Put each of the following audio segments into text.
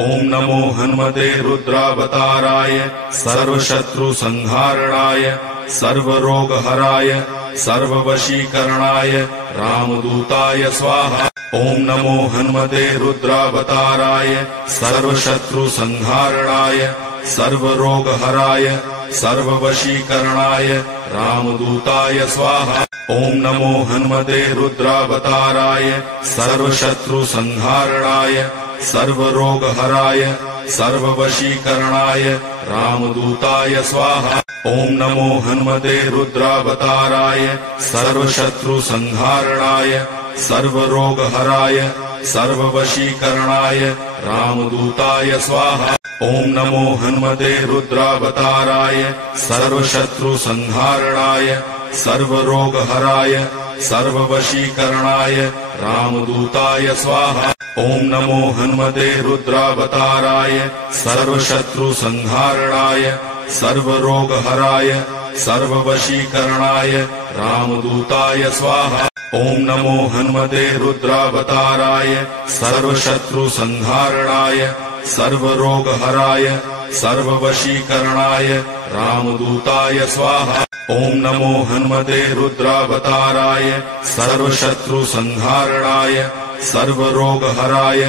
ओम नमो हनुमते रुद्रावताराय सर्वशत्रुसंहारणाय सर्वरोगहराय सर्ववशीकरणाय रामदूताय स्वाहा। ओम नमो हनुमते रुद्रावताराय सर्वशत्रुसंहारणाय सर्वरोगहराय सर्ववशीकरणाय रामदूताय स्वाहा। ओम नमो हनुमते रुद्रावताराय सर्वशत्रुसंहारणाय सर्वरोगहराय सर्ववशीकरणाय रामदूताय स्वाहा। ओम नमो हनुमते रुद्रावताराय सर्वशत्रुसंहारणाय सर्वरोगहराय सर्ववशीकरणाय रामदूताय स्वाहा। ओम नमो हनुमते रुद्रावताराय सर्वशत्रुसंहारणाय सर्वरोगहराय सर्ववशीकरणाय रामदूताय स्वाहा। ओम नमो हनुमते रुद्रावताराय सर्वशत्रुसंहारणाय सर्वरोगहराय सर्ववशीकरणाय रामदूताय स्वाहा। ओम नमो हनुमते रुद्रावताराय सर्वशत्रुसंहारणाय सर्वरोगहराय सर्ववशीकरणाय रामदूताय स्वाहा। ओम नमो हनुमते रुद्रावताराय सर्वशत्रुसंहारणाय सर्वरोगहराय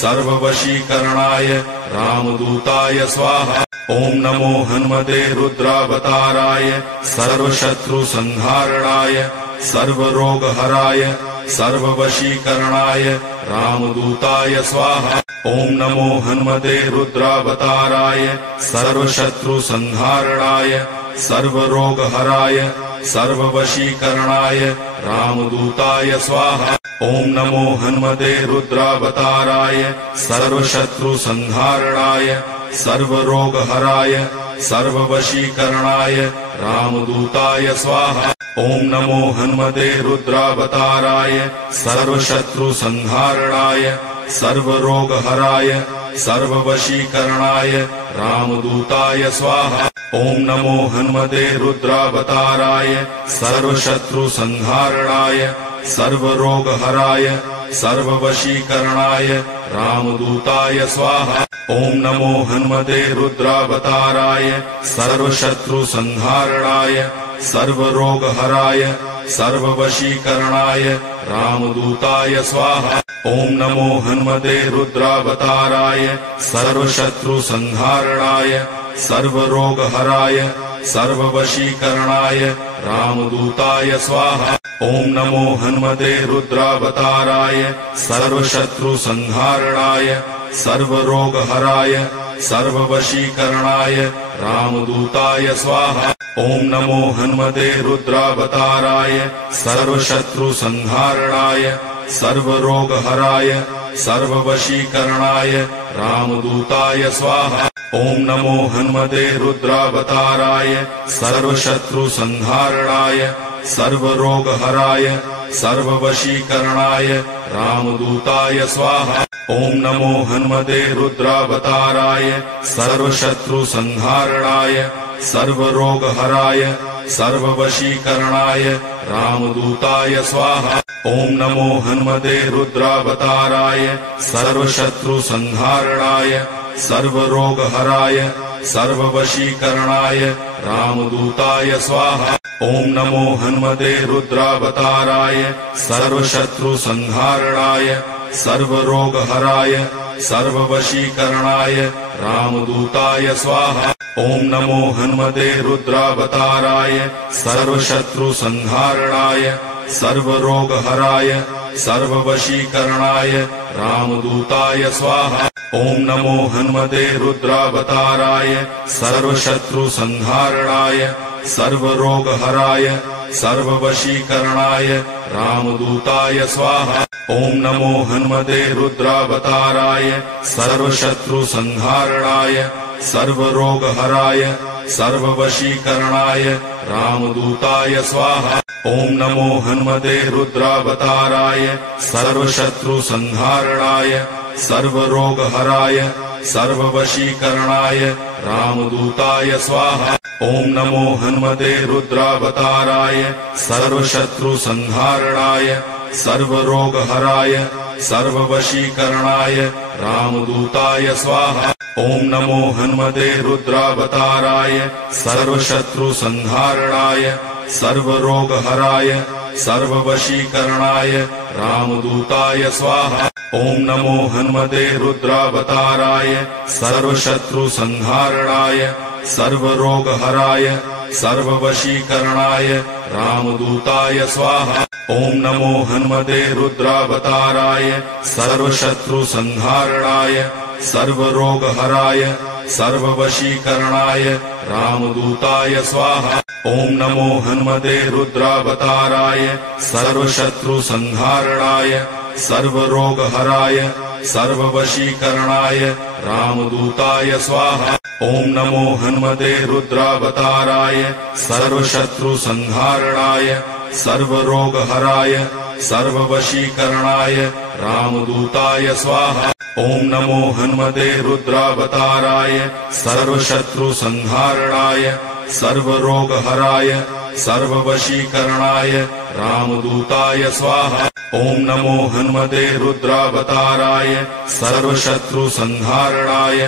सर्ववशीकरणाय रामदूताय स्वाहा। ओम नमो हनुमते रुद्रावताराय सर्वशत्रुसंहारणाय सर्वरोगहराय सर्ववशीकरणाय रामदूताय स्वाहा। ओम नमो हनुमते रुद्रावताराय सर्वशत्रुसंहारणाय सर्वरोगहराय सर्ववशीकरणाय रामदूताय स्वाहा। ओम नमो हनुमते रुद्रावताराय सर्वशत्रुसंहारणाय सर्वरोगहराय सर्ववशीकरणाय रामदूताय स्वाहा। ओम नमो हनुमते रुद्रावताराय सर्वशत्रुसंहारणाय सर्वरोगहराय सर्ववशीकरणाय रामदूताय स्वाहा। ओम नमो हनुमते रुद्रावताराय सर्वशत्रुसंहारणाय सर्वरोगहराय सर्ववशीकरणाय रामदूताय स्वाहा। ओम नमो हनुमते रुद्रावताराय सर्वशत्रुसंहारणाय सर्वरोगहराय सर्ववशीकरणाय रामदूताय स्वाहा। ओम नमो हनुमते रुद्रावताराय सर्वशत्रुसंहारणाय सर्वरोगहराय सर्ववशीकरणाय रामदूताय स्वाहा। ओम नमो हनुमते रुद्रावताराय सर्वशत्रुसंहारणाय सर्वरोगहराय सर्ववशीकरणाय रामदूताय स्वाहा। ओम नमो हनुमते रुद्रावताराय सर्वशत्रुसंहारणाय सर्वरोगहराय सर्ववशीकरणाय रामदूताय स्वाहा। ओम नमो हनुमते रुद्रावताराय सर्वशत्रुसंहारणाय सर्वरोगहराय सर्ववशीकरणाय रामदूताय स्वाहा। ओम नमो हनुमते रुद्रावताराय सर्वशत्रुसंहारणाय सर्वरोगहराय सर्ववशीकरणाय रामदूताय स्वाहा। ओम नमो हनुमते रुद्रावताराय सर्वशत्रुसंहारणाय सर्वरोगहराय सर्ववशीकरणाय रामदूताय स्वाहा। ओम नमो हनुमते रुद्रावताराय सर्वशत्रुसंहारणाय सर्वरोगहराय सर्ववशीकरणाय रामदूताय स्वाहा। ओम नमो हनुमते रुद्रावताराय सर्वशत्रुसंहारणाय सर्वरोगहराय सर्ववशीकरणाय रामदूताय स्वाहा। ओम नमो हनुमते रुद्रावताराय सर्वशत्रुसंहारणाय सर्वरोगहराय सर्ववशीकरणाय रामदूताय स्वाहा। ओम नमो हनुमते रुद्रावताराय सर्वशत्रुसंहारणाय सर्वरोगहराय सर्ववशीकरणाय रामदूताय स्वाहा। ओम नमो हनुमते रुद्रावताराय सर्वशत्रुसंहारणाय सर्वरोगहराय सर्ववशीकरणाय रामदूताय स्वाहा। ओम नमो हनुमते रुद्रावताराय सर्वशत्रुसंहारणाय सर्वरोगहराय सर्ववशीकरणाय रामदूताय स्वाहा। ओम नमो हनुमते रुद्रावताराय सर्वशत्रुसंहारणाय सर्वरोगहराय सर्ववशीकरणाय रामदूताय स्वाहा। ओम नमो हनुमते रुद्रावताराय सर्वशत्रुसंहारणाय सर्वरोगहराय सर्ववशीकरणाय रामदूताय स्वाहा। ओम नमो हनुमते रुद्रावताराय सर्वशत्रुसंहारणाय सर्वरोगहराय सर्ववशीकरणाय रामदूताय स्वाहा। ओम नमो हनुमते रुद्रावताराय सर्वशत्रुसंहारणाय सर्वरोगहराय सर्ववशीकरणाय रामदूताय स्वाहा। ओम नमो हनुमते रुद्रावताराय सर्वशत्रुसंहारणाय सर्वरोगहराय सर्ववशीकरणाय रामदूताय स्वाहा। ओम नमो हनुमते रुद्रावताराय सर्वशत्रुसंहारणाय सर्वरोगहराय सर्ववशीकरणाय रामदूताय स्वाहा। ओम नमो हनुमते रुद्रावताराय सर्वशत्रुसंहारणाय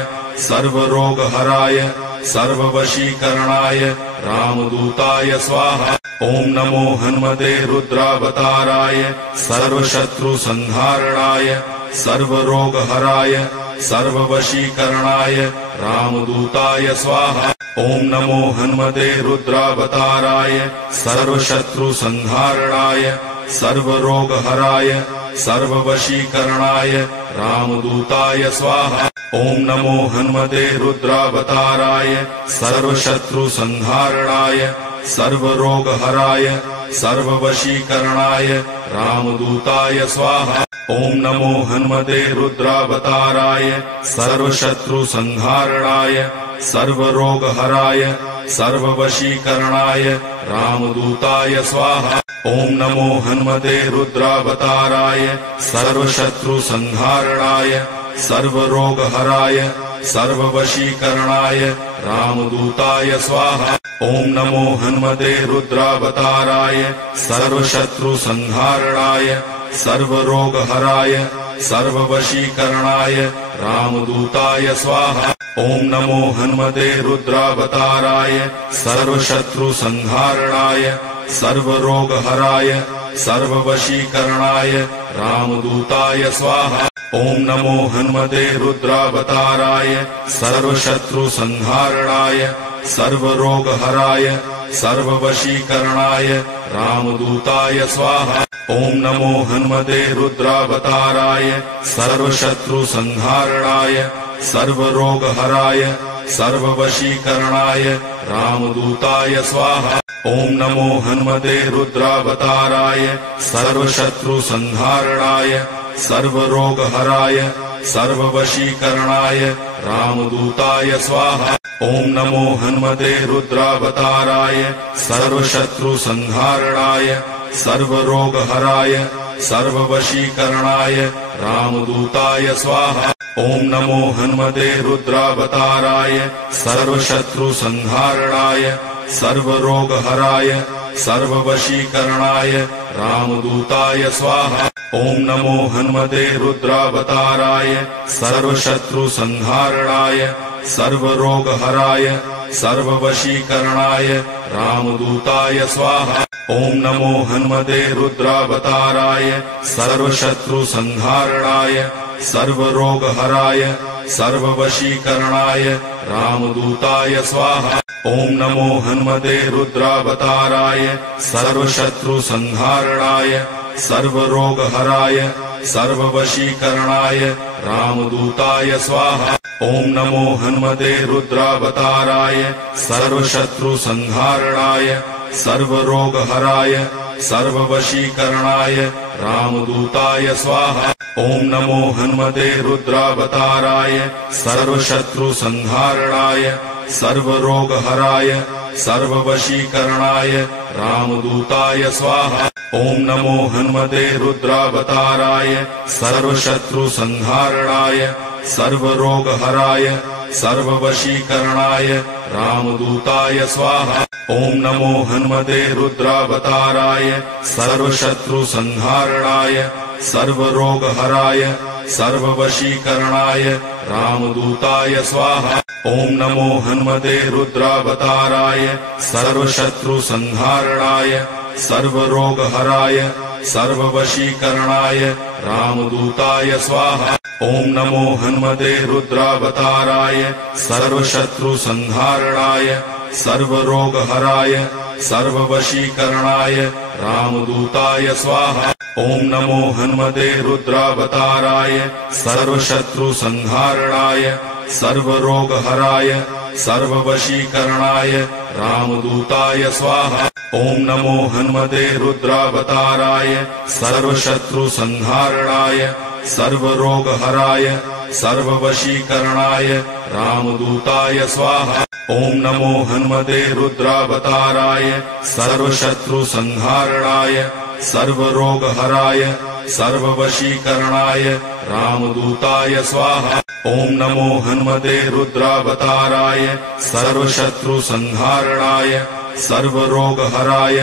सर्वरोगहराय सर्ववशीकरणाय रामदूताय स्वाहा। ओम नमो हनुमते रुद्रावताराय सर्वशत्रुसंहारणाय सर्वरोगहराय सर्ववशीकरणाय रामदूताय स्वाहा। ओम नमो हनुमते रुद्रावताराय सर्वशत्रुसंहारणाय सर्वरोगहराय सर्ववशीकरणाय रामदूताय स्वाहा। ओम नमो हनुमते रुद्रावताराय सर्वशत्रुसंहारणाय सर्वरोगहराय सर्ववशीकरणाय रामदूताय स्वाहा। ओम नमो हनुमते रुद्रावताराय सर्वशत्रुसंहारणाय सर्वरोगहराय सर्ववशीकरणाय रामदूताय स्वाहा। ओम नमो हनुमते रुद्रावताराय सर्वशत्रुसंहारणाय सर्वरोगहराय सर्ववशीकरणाय रामदूताय स्वाहा। ओम नमो हनुमते रुद्रावताराय सर्वशत्रुसंहारणाय सर्वरोगहराय सर्ववशीकरणाय रामदूताय स्वाहा। ओम नमो हनुमते रुद्रावताराय सर्वशत्रुसंहारणाय सर्वरोगहराय सर्ववशीकरणाय रामदूताय स्वाहा। ओम नमो हनुमते रुद्रावताराय सर्वशत्रुसंहारणाय सर्वरोगहराय सर्ववशीकरणाय रामदूताय स्वाहा। ओम नमो हनुमते रुद्रावताराय सर्वशत्रुसंहारणाय सर्वरोगहराय सर्ववशीकरणाय रामदूताय स्वाहा। ओम नमो हनुमते रुद्रावताराय सर्वशत्रुसंहारणाय सर्वरोगहराय सर्ववशीकरणाय रामदूताय स्वाहा। ओम नमो हनुमते रुद्रावताराय सर्वशत्रुसंहारणाय सर्वरोगहराय सर्ववशीकरणाय रामदूताय स्वाहा। ओम नमो हनुमते रुद्रावताराय सर्वशत्रुसंहारणाय सर्वरोगहराय सर्ववशीकरणाय रामदूताय स्वाहा। ओम नमो हनुमते रुद्रावताराय सर्वशत्रुसंहारणाय सर्वरोगहराय सर्ववशीकरणाय रामदूताय स्वाहा। ओम नमो हनुमते रुद्रावताराय सर्वशत्रुसंहारणाय सर्वरोगहराय सर्ववशीकरणाय रामदूताय स्वाहा। ओम नमो हनुमते रुद्रावताराय सर्वशत्रुसंहारणाय सर्वरोगहराय सर्ववशीकरणाय रामदूताय स्वाहा। ओम नमो हनुमते रुद्रावताराय सर्वशत्रुसंहारणाय सर्वरोगहराय सर्ववशीकरणाय रामदूताय स्वाहा। ओम नमो हनुमते रुद्रावताराय सर्वशत्रुसंहारणाय सर्वरोगहराय सर्ववशीकरणाय रामदूताय स्वाहा। ओम नमो हनुमते रुद्रावताराय सर्वशत्रुसंहारणाय सर्वरोगहराय सर्ववशीकरणाय रामदूताय स्वाहा। ओम नमो हनुमते रुद्रावताराय सर्वशत्रुसंहारणाय सर्वरोगहराय सर्ववशीकरणाय रामदूताय स्वाहा। ओम नमो हनुमते रुद्रावताराय सर्वशत्रुसंहारणाय सर्वरोगहराय सर्ववशीकरणाय रामदूताय स्वाहा। ओम नमो हनुमते रुद्रावताराय सर्वशत्रुसंहारणाय सर्वरोगहराय सर्ववशीकरणाय रामदूताय स्वाहा। ओम नमो हनुमते रुद्रावताराय सर्वशत्रुसंहारणाय सर्वरोगहराय सर्ववशीकरणाय रामदूताय स्वाहा। ओम नमो हनुमते रुद्रावताराय सर्वशत्रुसंहारणाय सर्वरोगहराय सर्ववशीकरणाय रामदूताय स्वाहा। ओम नमो हनुमते रुद्रावताराय सर्वशत्रुसंहारणाय सर्वरोगहराय सर्ववशीकरणाय रामदूताय स्वाहा। ओम नमो हनुमते रुद्रावताराय सर्वशत्रुसंहारणाय सर्वरोगहराय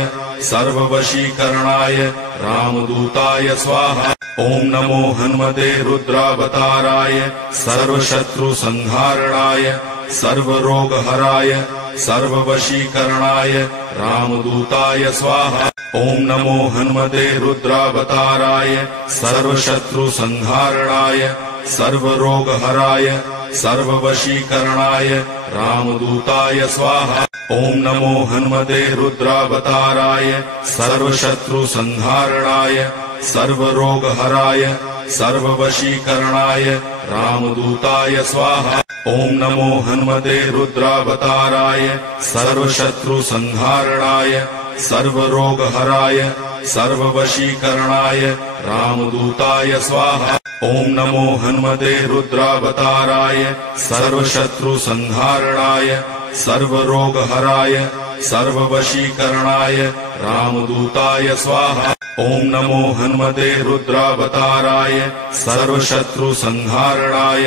सर्ववशीकरणाय रामदूताय स्वाहा। ओम नमो हनुमते रुद्रावताराय सर्वशत्रुसंहारणाय सर्वरोगहराय सर्ववशीकरणाय रामदूताय स्वाहा। ओम नमो हनुमते रुद्रावताराय सर्वशत्रुसंहारणाय सर्वरोगहराय सर्ववशीकरणाय रामदूताय स्वाहा। ओम नमो हनुमते रुद्रावताराय सर्वशत्रुसंहारणाय सर्वरोगहराय सर्ववशीकरणाय रामदूताय स्वाहा। ओम नमो हनुमते रुद्रावताराय सर्वशत्रुसंहारणाय सर्वरोगहराय सर्ववशीकरणाय रामदूताय स्वाहा। ओम नमो हनुमते रुद्रावताराय सर्वशत्रुसंहारणाय सर्वरोगहराय सर्ववशीकरणाय रामदूताय स्वाहा। ओम नमो हनुमते रुद्रावताराय सर्वशत्रुसंहारणाय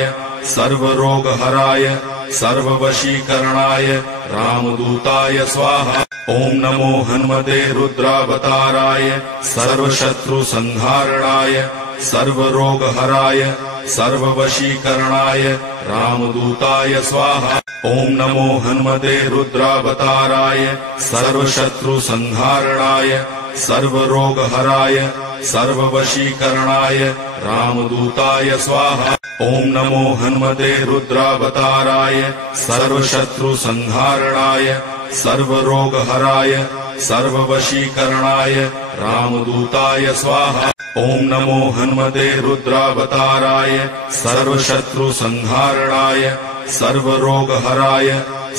सर्वरोगहराय सर्ववशीकरणाय रामदूताय स्वाहा। ओम नमो हनुमते रुद्रावताराय सर्वशत्रुसंहारणाय सर्वरोगहराय सर्ववशीकरणाय रामदूताय स्वाहा। ओम नमो हनुमते रुद्रावताराय सर्वशत्रुसंहारणाय सर्वरोगहराय सर्ववशीकरणाय रामदूताय स्वाहा। ओम नमो हनुमते रुद्रावताराय सर्वशत्रुसंहारणाय सर्वरोगहराय सर्ववशीकरणाय रामदूताय स्वाहा। ओम नमो हनुमते रुद्रावताराय सर्वशत्रुसंहारणाय सर्वरोगहराय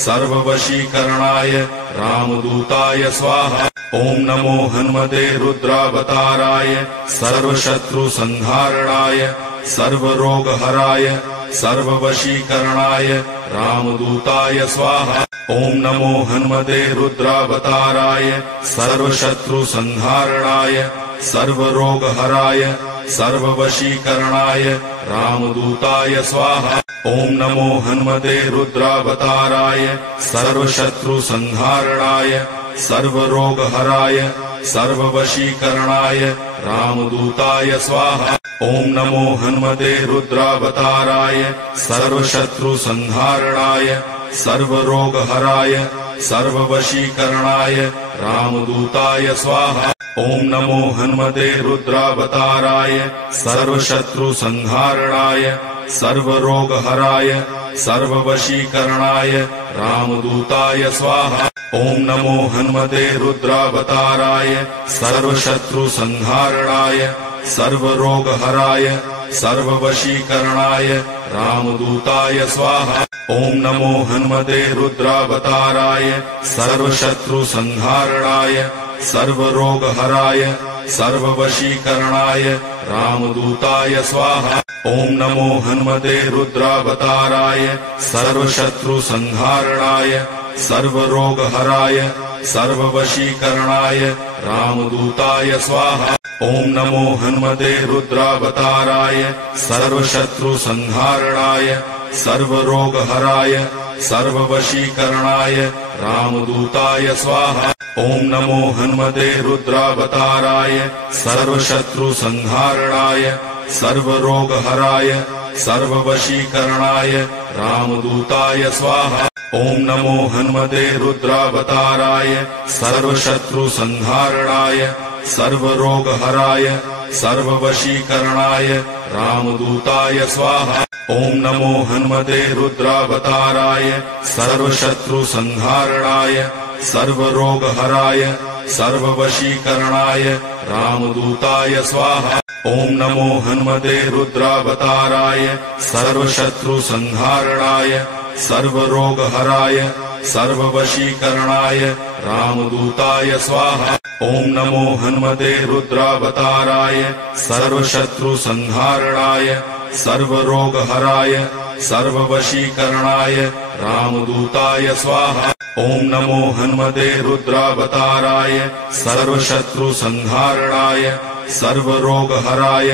सर्ववशीकरणाय रामदूताय स्वाहा। ओम नमो हनुमते रुद्रावताराय सर्वशत्रुसंहारणाय सर्वरोगहराय सर्ववशीकरणाय रामदूताय स्वाहा। ओम नमो हनुमते रुद्रावताराय सर्वशत्रुसंहारणाय सर्वरोगहराय सर्ववशीकरणाय रामदूताय स्वाहा। ओम नमो हनुमते रुद्रावताराय सर्वशत्रुसंहारणाय सर्वरोगहराय सर्ववशीकरणाय रामदूताय स्वाहा। ओम नमो हनुमते रुद्रावताराय सर्वशत्रुसंहारणाय सर्वरोगहराय सर्ववशीकरणाय रामदूताय स्वाहा। ओम नमो हनुमते रुद्रावताराय सर्वशत्रुसंहारणाय सर्वरोगहराय सर्ववशीकरणाय रामदूताय स्वाहा। ओम नमो हनुमते रुद्रावताराय सर्वशत्रुसंहारणाय सर्वरोगहराय सर्ववशीकरणाय रामदूताय स्वाहा। ओम नमो हनुमते रुद्रावताराय सर्वशत्रुसंहारणाय सर्वरोगहराय सर्ववशीकरणाय रामदूताय स्वाहा। ओम नमो हनुमते रुद्रावताराय सर्वशत्रुसंहारणाय सर्वरोगहराय सर्ववशीकरणाय रामदूताय स्वाहा। ओम नमो हनुमते रुद्रावताराय सर्वशत्रुसंहारणाय सर्वरोगहराय सर्ववशीकरणाय रामदूताय स्वाहा। ओम नमो हनुमते रुद्रावताराय सर्वशत्रुसंहारणाय सर्वरोगहराय सर्ववशीकरणाय रामदूताय स्वाहा। ओम नमो हनुमते रुद्रावताराय सर्वशत्रुसंहारणाय सर्वरोगहराय सर्ववशीकरणाय रामदूताय स्वाहा। ओम नमो हनुमते रुद्रावताराय सर्वशत्रुसंहारणाय सर्वरोगहराय सर्ववशीकरणाय रामदूताय स्वाहा। ओम नमो हनुमते रुद्रावताराय सर्वशत्रुसंहारणाय सर्वरोगहराय सर्ववशीकरणाय रामदूताय स्वाहा। ओम नमो हनुमते रुद्रावताराय सर्वशत्रुसंहारणाय सर्वरोगहराय सर्ववशीकरणाय रामदूताय स्वाहा। ओम नमो हनुमते रुद्रावताराय सर्वशत्रुसंहारणाय सर्वरोगहराय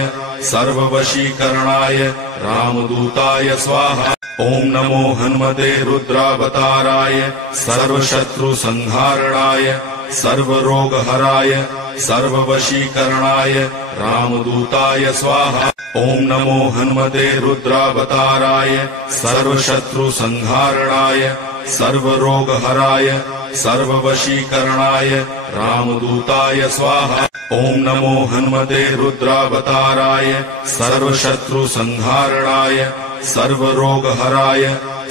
सर्ववशीकरणाय रामदूताय स्वाहा। ओम नमो हनुमते रुद्रावताराय सर्वशत्रुसंहारणाय सर्वरोगहराय सर्ववशीकरणाय रामदूताय स्वाहा। ओम नमो हनुमते रुद्रावताराय सर्वशत्रुसंहारणाय सर्वरोगहराय सर्ववशीकरणाय रामदूताय स्वाहा। ओम नमो हनुमते रुद्रावताराय सर्वशत्रुसंहारणाय सर्वरोगहराय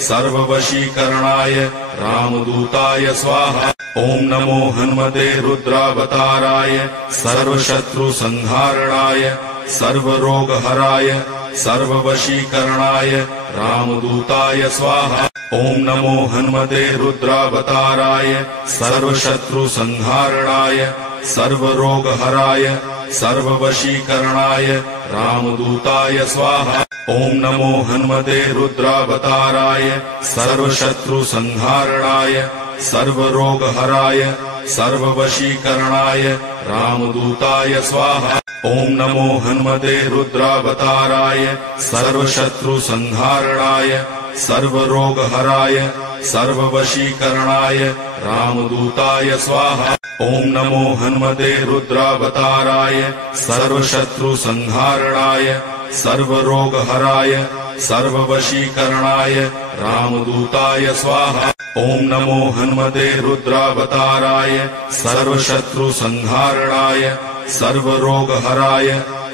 सर्ववशीकरणाय रामदूताय स्वाहा। ओम नमो हनुमते रुद्रावताराय सर्वशत्रुसंहारणाय सर्वरोगहराय सर्ववशीकरणाय रामदूताय स्वाहा। ओम नमो हनुमते रुद्रावताराय सर्वशत्रुसंहारणाय सर्वरोगहराय सर्ववशीकरणाय रामदूताय स्वाहा। ओम नमो हनुमते रुद्रावताराय सर्वशत्रुसंहारणाय सर्वरोगहराय सर्ववशीकरणाय रामदूताय स्वाहा। ओम नमो हनुमते रुद्रावताराय सर्वशत्रुसंहारणाय सर्वरोगहराय सर्ववशीकरणाय रामदूताय स्वाहा। ओम नमो हनुमते रुद्रावताराय सर्वशत्रुसंहारणाय सर्वरोगहराय सर्ववशीकरणाय रामदूताय स्वाहा। ओम नमो हनुमते रुद्रावताराय सर्वशत्रुसंहारणाय सर्वरोगहराय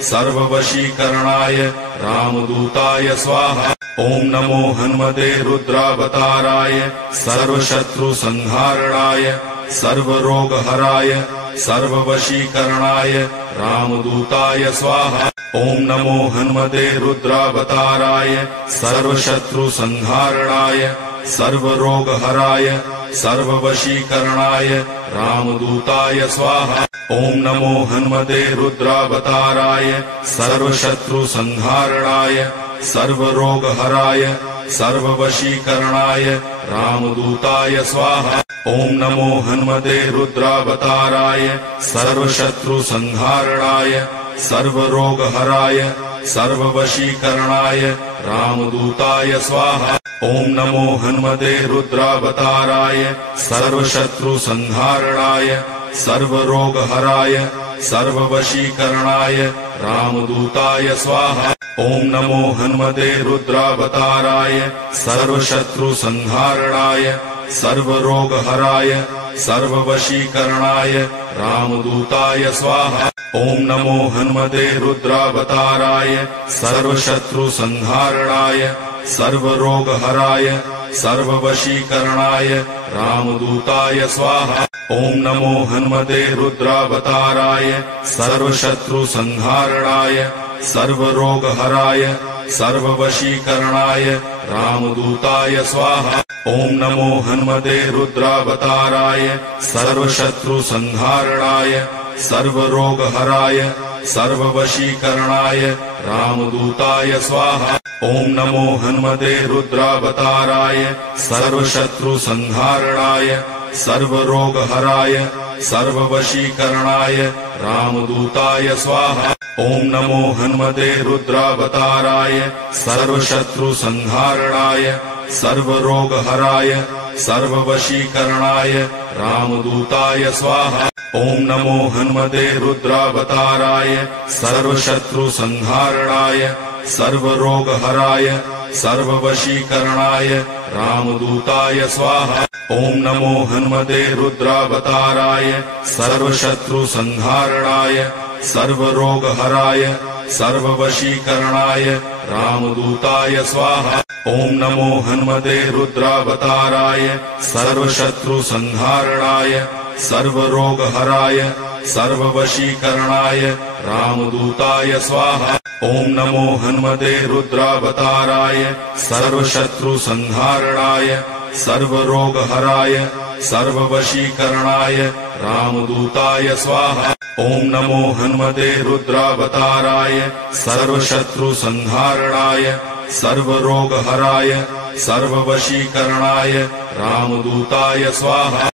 सर्ववशीकरणाय रामदूताय स्वाहा। ओम नमो हनुमते रुद्रावताराय सर्वशत्रुसंहारणाय सर्वरोगहराय सर्ववशीकरणाय रामदूताय स्वाहा। ओम नमो हनुमते रुद्रावताराय सर्वशत्रुसंहारणाय सर्वरोगहराय सर्ववशीकरणाय रामदूताय स्वाहा। ओम नमो हनुमते रुद्रावताराय सर्वशत्रुसंहारणाय सर्वरोगहराय सर्ववशीकरणाय रामदूताय स्वाहा। ओम नमो हनुमते रुद्रावताराय सर्वशत्रुसंहारणाय सर्वरोगहराय सर्ववशीकरणाय रामदूताय स्वाहा। ओम नमो हनुमते रुद्रावताराय सर्वशत्रुसंहारणाय सर्वरोगहराय सर्ववशीकरणाय रामदूताय स्वाहा। ओम नमो हनुमते रुद्रावताराय सर्वशत्रुसंहारणाय सर्वरोगहराय सर्ववशीकरणाय रामदूताय स्वाहा। ओम नमो हनुमते रुद्रावताराय सर्वशत्रुसंहारणाय सर्वरोगहराय सर्ववशीकरणाय रामदूताय स्वाहा। ओम नमो हनुमते रुद्रावताराय सर्वशत्रुसंहारणाय सर्वरोगहराय सर्ववशीकरणाय रामदूताय स्वाहा। ओम नमो हनुमते रुद्रावताराय सर्वशत्रुसंहारणाय सर्वरोगहराय सर्ववशीकरणाय रामदूताय स्वाहा। ओम नमो हनुमते रुद्रावताराय सर्वशत्रुसंहारणाय सर्वरोगहराय सर्ववशीकरणाय रामदूताय स्वाहा। ओम नमो हनुमते रुद्रावताराय सर्वशत्रुसंहारणाय सर्वरोगहराय सर्ववशीकरणाय रामदूताय स्वाहा। ओम नमो हनुमते रुद्रावताराय सर्वशत्रुसंहारणाय सर्वरोगहराय सर्ववशीकरणाय रामदूताय स्वाहा। ओम नमो हनुमते रुद्रावताराय सर्वशत्रुसंहारणाय सर्वरोगहराय सर्ववशीकरणाय रामदूताय स्वाहा। ओम नमो हनुमते रुद्रावताराय सर्वशत्रुसंहारणाय सर्वरोगहराय सर्ववशीकरणाय रामदूताय स्वाहा। ओम नमो हनुमते रुद्रावताराय सर्वशत्रुसंहारणाय सर्वरोगहराय सर्ववशीकरणाय रामदूताय स्वाहा। ओम नमो हनुमते रुद्रावताराय सर्वशत्रुसंहारणाय सर्वरोगहराय सर्ववशीकरणाय रामदूताय स्वाहा।